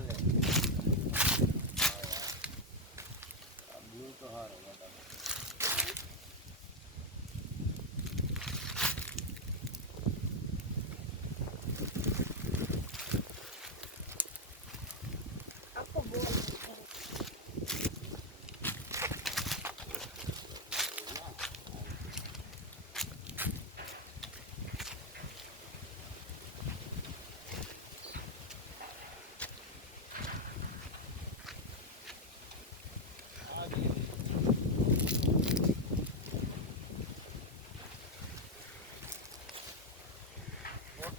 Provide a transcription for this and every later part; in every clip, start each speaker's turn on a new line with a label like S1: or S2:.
S1: ಅಲ್ಲೇ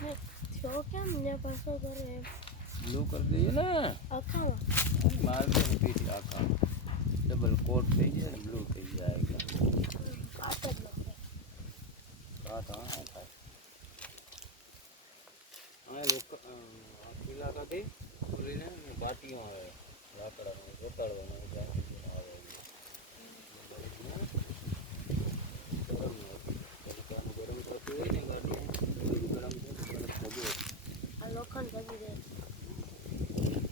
S2: ને થયો કેમ ને પાછો કરે એમ
S1: બ્લુ કરી દઈએ ને અખામાં મારે તો પીઠી આખા ડબલ કોટ થઈ જાય ને બ્લુ થઈ જાય એટલે કાપ જ નથી વાત હા થાય અને લોકો પેલા કાંથી ખોલીને બાટીઓ આવે લાકડાનો રોતાડવાનો 건데 그래.